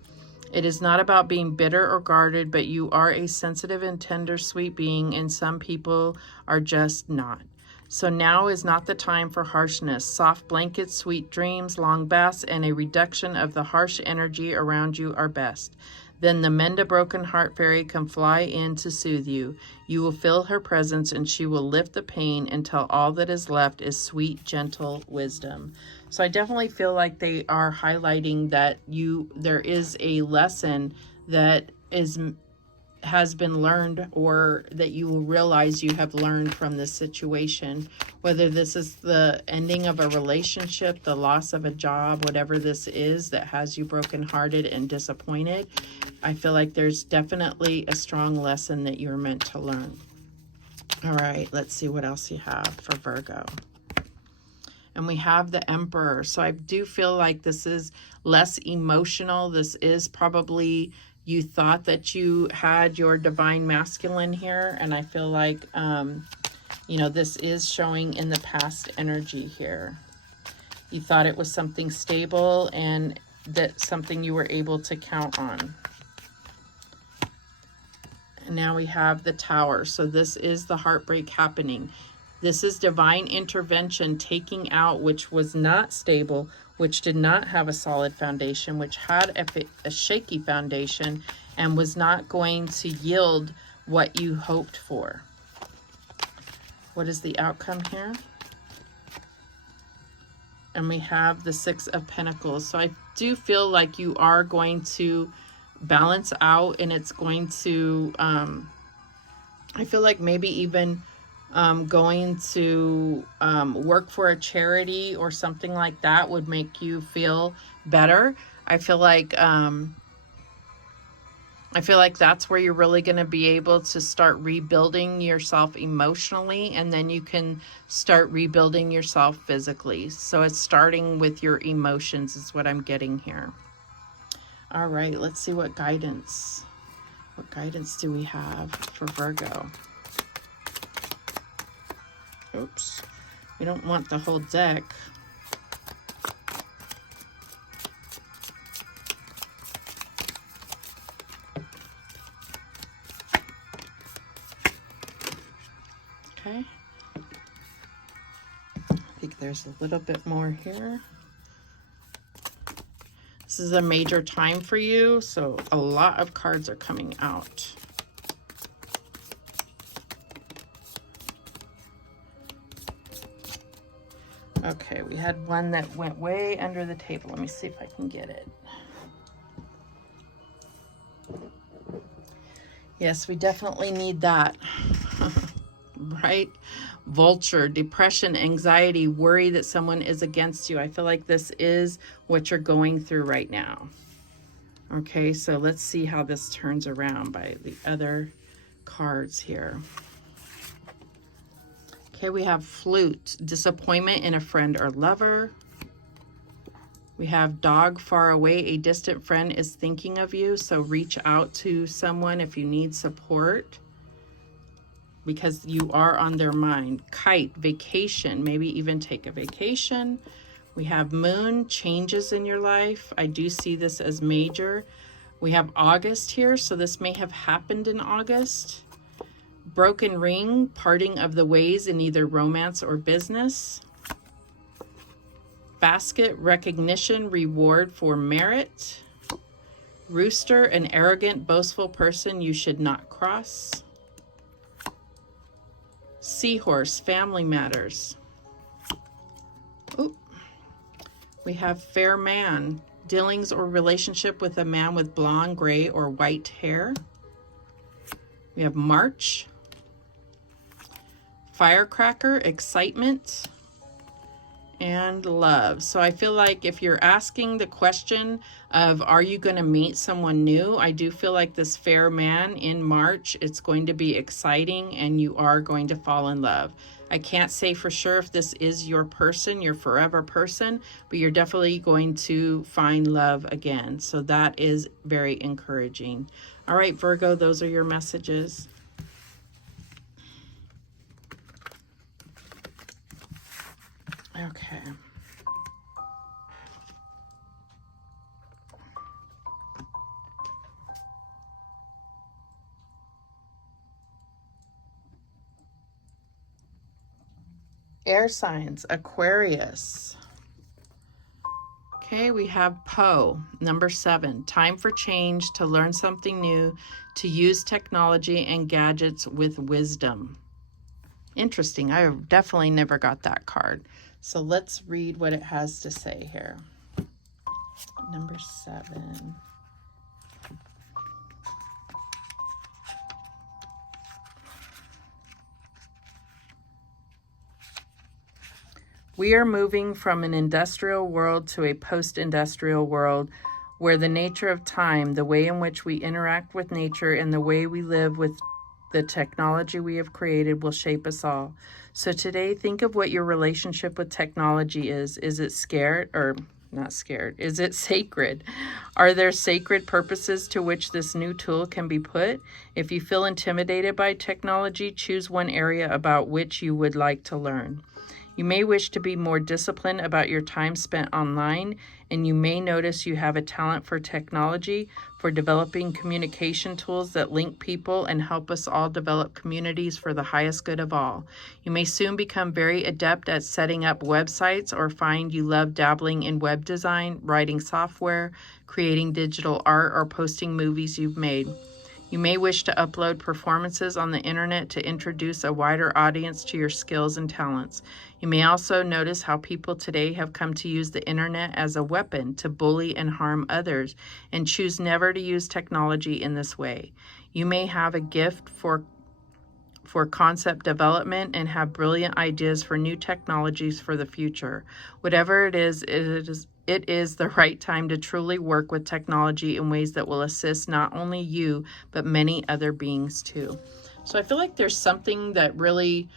It is not about being bitter or guarded, but you are a sensitive and tender, sweet being, and some people are just not. So now is not the time for harshness. Soft blankets, sweet dreams, long baths, and a reduction of the harsh energy around you are best. Then the mend a broken heart fairy can fly in to soothe you. You will feel her presence and she will lift the pain until all that is left is sweet, gentle wisdom. So I definitely feel like they are highlighting that there is a lesson that has been learned, or that you will realize you have learned from this situation, whether this is the ending of a relationship, the loss of a job, whatever this is that has you brokenhearted and disappointed. I feel like there's definitely a strong lesson that you're meant to learn. All right, let's see what else you have for Virgo. And we have the Emperor. So I do feel like this is less emotional. This is probably, you thought that you had your divine masculine here. And I feel like, this is showing in the past energy here. You thought it was something stable and that something you were able to count on. And now we have the Tower. So this is the heartbreak happening. This is divine intervention taking out which was not stable, which did not have a solid foundation, which had a shaky foundation and was not going to yield what you hoped for. What is the outcome here? And we have the Six of Pentacles. So I do feel like you are going to balance out, and it's going to, I feel like maybe even going to work for a charity or something like that would make you feel better. I feel like that's where you're really going to be able to start rebuilding yourself emotionally, and then you can start rebuilding yourself physically. So it's starting with your emotions is what I'm getting here. All right, let's see what guidance do we have for Virgo? Oops, we don't want the whole deck. Okay. I think there's a little bit more here. This is a major time for you, so a lot of cards are coming out. Okay, we had one that went way under the table. Let me see if I can get it. Yes, we definitely need that. Right? Vulture, depression, anxiety, worry that someone is against you. I feel like this is what you're going through right now. Okay, so let's see how this turns around by the other cards here. Okay, we have flute, disappointment in a friend or lover. We have dog, far away, a distant friend is thinking of you. So reach out to someone if you need support because you are on their mind. Kite, vacation, maybe even take a vacation. We have moon, changes in your life. I do see this as major. We have August here, so this may have happened in August. Broken ring, parting of the ways in either romance or business. Basket, recognition, reward for merit. Rooster, an arrogant, boastful person you should not cross. Seahorse, family matters. Oop. We have fair man, dealings or relationship with a man with blonde, gray, or white hair. We have March. Firecracker, excitement, and love. So I feel like if you're asking the question of are you going to meet someone new, I do feel like this fair man in March, it's going to be exciting and you are going to fall in love. I can't say for sure if this is your person, your forever person, but you're definitely going to find love again. So that is very encouraging. All right, Virgo, those are your messages. Okay. Air signs, Aquarius. Okay, we have Poe, number 7. Time for change, to learn something new, to use technology and gadgets with wisdom. Interesting. I definitely never got that card. So let's read what it has to say here. Number 7. We are moving from an industrial world to a post-industrial world where the nature of time, the way in which we interact with nature, and the way we live with the technology we have created will shape us all. So today, think of what your relationship with technology is. Is it scared or not scared? Is it sacred? Are there sacred purposes to which this new tool can be put? If you feel intimidated by technology, choose one area about which you would like to learn. You may wish to be more disciplined about your time spent online, and you may notice you have a talent for technology, for developing communication tools that link people and help us all develop communities for the highest good of all. You may soon become very adept at setting up websites or find you love dabbling in web design, writing software, creating digital art, or posting movies you've made. You may wish to upload performances on the internet to introduce a wider audience to your skills and talents. You may also notice how people today have come to use the internet as a weapon to bully and harm others, and choose never to use technology in this way. You may have a gift for concept development and have brilliant ideas for new technologies for the future. Whatever it is the right time to truly work with technology in ways that will assist not only you, but many other beings too. So I feel like there's something that really,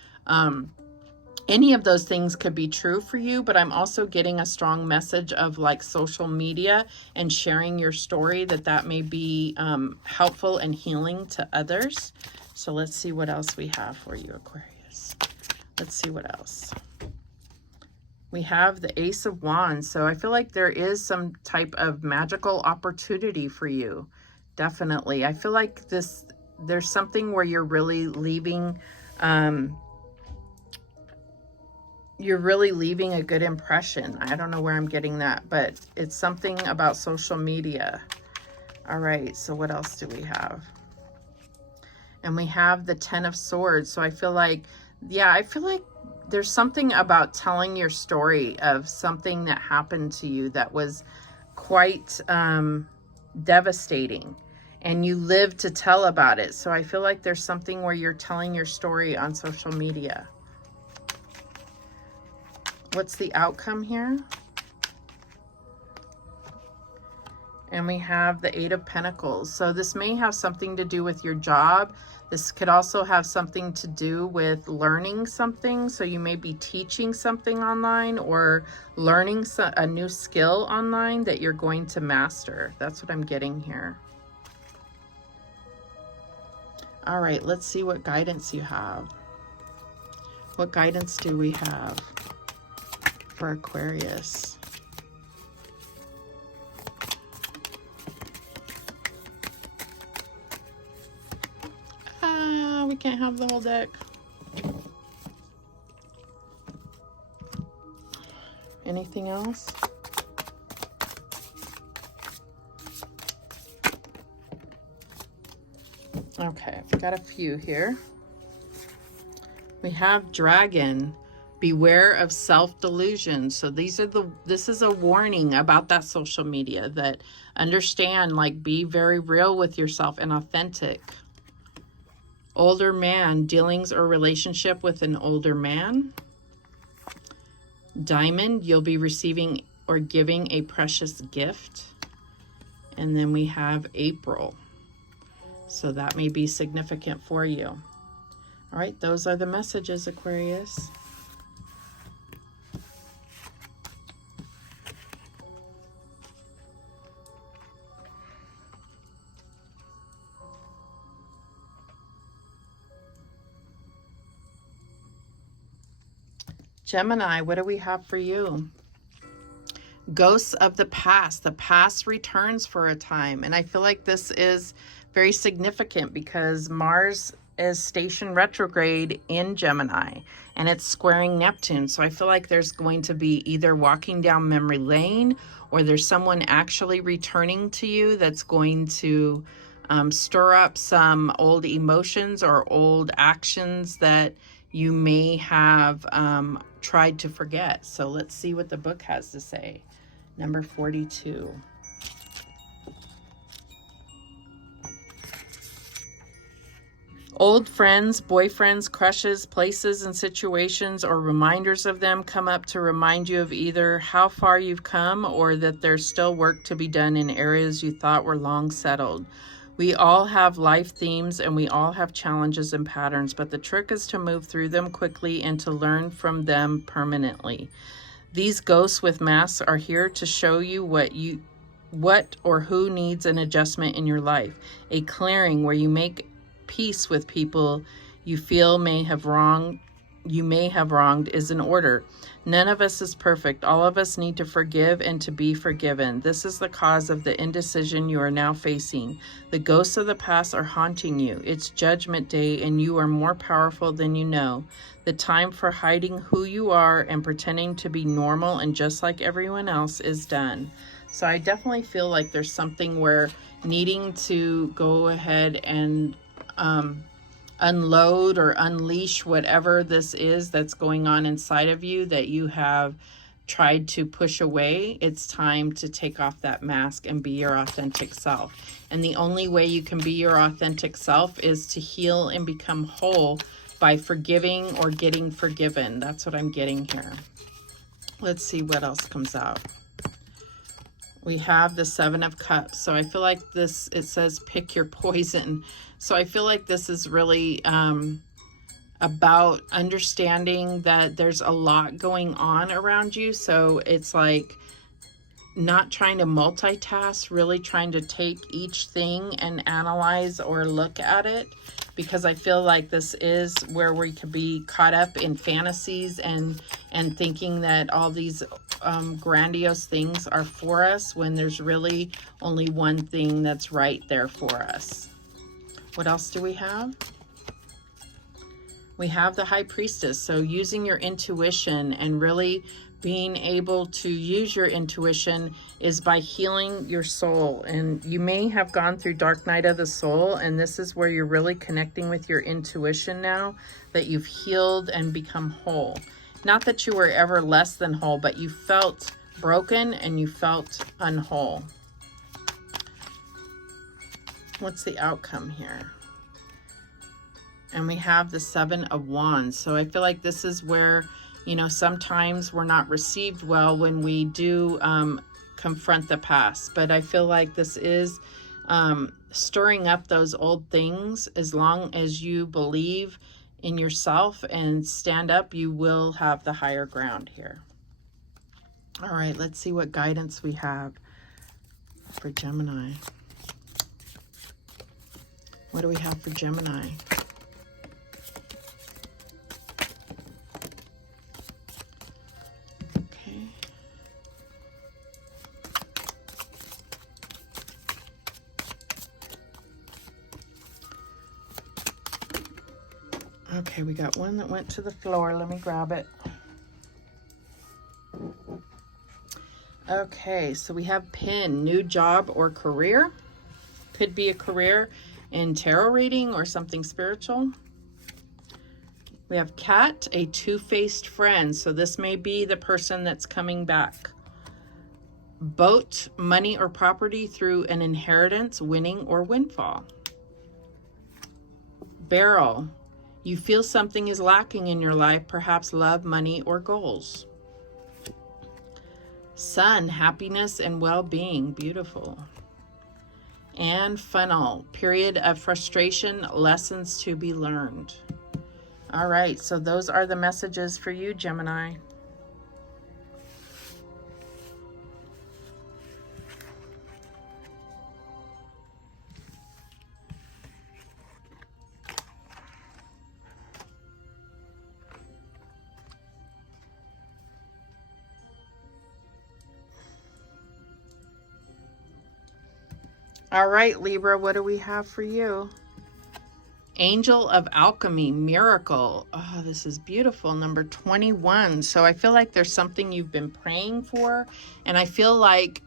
any of those things could be true for you, but I'm also getting a strong message of like social media and sharing your story, that may be helpful and healing to others. So let's see what else we have for you, Aquarius. Let's see what else. We have the Ace of Wands. So I feel like there is some type of magical opportunity for you. Definitely. I feel like there's something where you're really leaving, a good impression. I don't know where I'm getting that, but it's something about social media. All right, so what else do we have? And we have the Ten of Swords. So I feel like, there's something about telling your story of something that happened to you that was quite devastating, and you live to tell about it. So I feel like there's something where you're telling your story on social media. What's the outcome here? And we have the Eight of Pentacles. So this may have something to do with your job. This could also have something to do with learning something. So you may be teaching something online or learning a new skill online that you're going to master. That's what I'm getting here. All right, let's see what guidance you have. What guidance do we have for Aquarius? We can't have the whole deck. Anything else? Okay, I've got a few here. We have Dragon. Beware of self-delusion. So this is a warning about that social media, that understand, like, be very real with yourself and authentic. Older man, dealings or relationship with an older man. Diamond, you'll be receiving or giving a precious gift. And then we have April. So that may be significant for you. All right, those are the messages, Aquarius. Gemini, what do we have for you? Ghosts of the past. The past returns for a time. And I feel like this is very significant because Mars is stationed retrograde in Gemini and it's squaring Neptune. So I feel like there's going to be either walking down memory lane, or there's someone actually returning to you that's going to stir up some old emotions or old actions that you may have tried to forget. So let's see what the book has to say. Number 42. Old friends, boyfriends, crushes, places and situations or reminders of them come up to remind you of either how far you've come or that there's still work to be done in areas you thought were long settled. We all have life themes and we all have challenges and patterns, but the trick is to move through them quickly and to learn from them permanently. These ghosts with masks are here to show you what or who needs an adjustment in your life. A clearing where you make peace with people you feel you may have wronged is in order. None of us is perfect. All of us need to forgive and to be forgiven. This is the cause of the indecision you are now facing. The ghosts of the past are haunting you. It's Judgment Day and you are more powerful than you know. The time for hiding who you are and pretending to be normal and just like everyone else is done. So I definitely feel like there's something where needing to go ahead and unload or unleash whatever this is that's going on inside of you that you have tried to push away. It's time to take off that mask and be your authentic self. And the only way you can be your authentic self is to heal and become whole by forgiving or getting forgiven. That's what I'm getting here. Let's see what else comes out. We have the Seven of Cups. So I feel like this, it says pick your poison. So I feel like this is really about understanding that there's a lot going on around you. So it's like not trying to multitask, really trying to take each thing and analyze or look at it. Because I feel like this is where we could be caught up in fantasies and thinking that all these grandiose things are for us when there's really only one thing that's right there for us. What else do we have? We have the High Priestess. So using your intuition and really being able to use your intuition is by healing your soul. And you may have gone through dark night of the soul, and this is where you're really connecting with your intuition now that you've healed and become whole. Not that you were ever less than whole, but you felt broken and you felt unwhole. What's the outcome here? And we have the Seven of Wands. So I feel like this is where, you know, sometimes we're not received well when we do confront the past. But I feel like this is stirring up those old things. As long as you believe in yourself and stand up, you will have the higher ground here. All right, let's see what guidance we have for Gemini. What do we have for Gemini? Okay, we got one that went to the floor. Let me grab it. Okay, so we have Pin, new job or career. Could be a career in tarot reading or something spiritual. We have Cat, a two-faced friend. So this may be the person that's coming back. Boat, money or property through an inheritance, winning or windfall. Barrel, you feel something is lacking in your life, perhaps love, money, or goals. Sun, happiness and well-being, beautiful. And Funnel, period of frustration, lessons to be learned. All right, so those are the messages for you, Gemini. All right, Libra, what do we have for you? Angel of Alchemy, Miracle. Oh, this is beautiful. Number 21. So I feel like there's something you've been praying for. And I feel like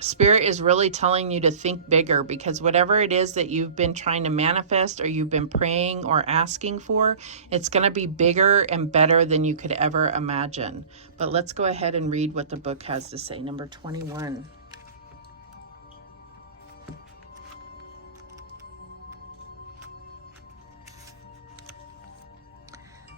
Spirit is really telling you to think bigger, because whatever it is that you've been trying to manifest or you've been praying or asking for, it's going to be bigger and better than you could ever imagine. But let's go ahead and read what the book has to say. Number 21.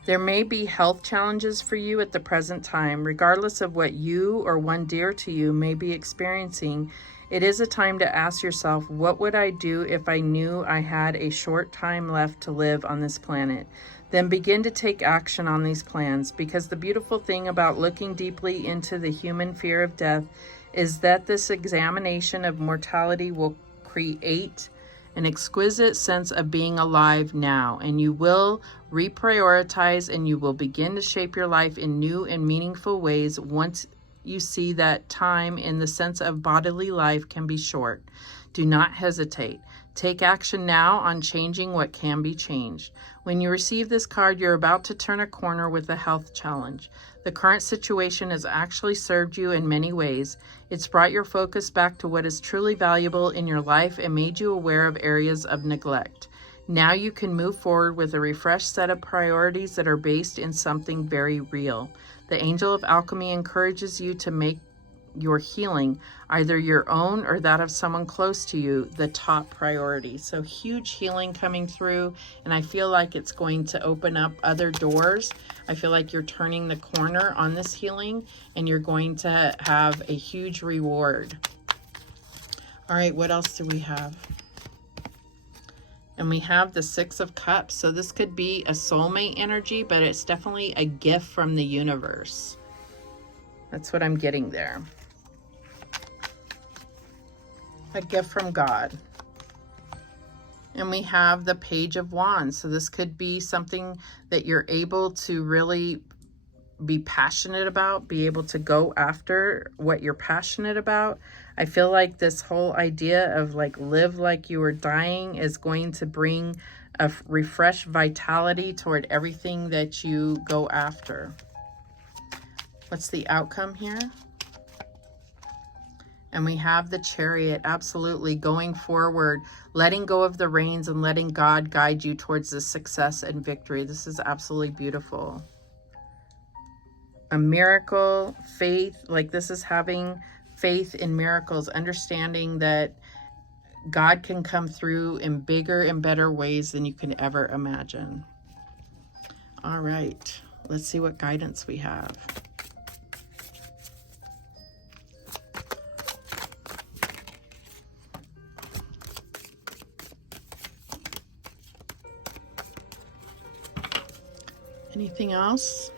There may be health challenges for you at the present time. Regardless of what you or one dear to you may be experiencing, it is a time to ask yourself, what would I do if I knew I had a short time left to live on this planet? Then begin to take action on these plans, because the beautiful thing about looking deeply into the human fear of death is that this examination of mortality will create an exquisite sense of being alive now, and you will reprioritize and you will begin to shape your life in new and meaningful ways once you see that time in the sense of bodily life can be short. Do not hesitate. Take action now on changing what can be changed. When you receive this card, you're about to turn a corner with a health challenge. The current situation has actually served you in many ways. It's brought your focus back to what is truly valuable in your life and made you aware of areas of neglect. Now you can move forward with a refreshed set of priorities that are based in something very real. The Angel of Alchemy encourages you to make your healing, either your own or that of someone close to you, the top priority. So huge healing coming through, and I feel like it's going to open up other doors. I feel like you're turning the corner on this healing, and you're going to have a huge reward. All right, what else do we have? And we have the Six of Cups. So this could be a soulmate energy, but it's definitely a gift from the universe. That's what I'm getting there. A gift from God. And we have the Page of Wands. So this could be something that you're able to really be passionate about, be able to go after what you're passionate about. I feel like this whole idea of like live like you are dying is going to bring a refreshed vitality toward everything that you go after. What's the outcome here? And we have the Chariot, absolutely, going forward, letting go of the reins and letting God guide you towards the success and victory. This is absolutely beautiful. A miracle, faith, like this is having faith in miracles, understanding that God can come through in bigger and better ways than you can ever imagine. All right, let's see what guidance we have. Anything else?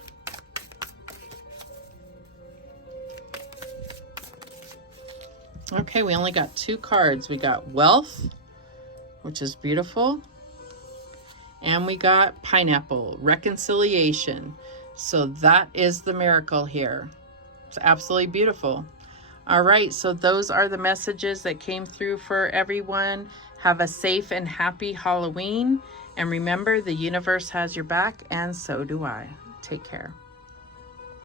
Okay, we only got 2 cards. We got Wealth, which is beautiful. And we got Pineapple, Reconciliation. So that is the miracle here. It's absolutely beautiful. All right, so those are the messages that came through for everyone. Have a safe and happy Halloween. And remember, the universe has your back, and so do I. Take care.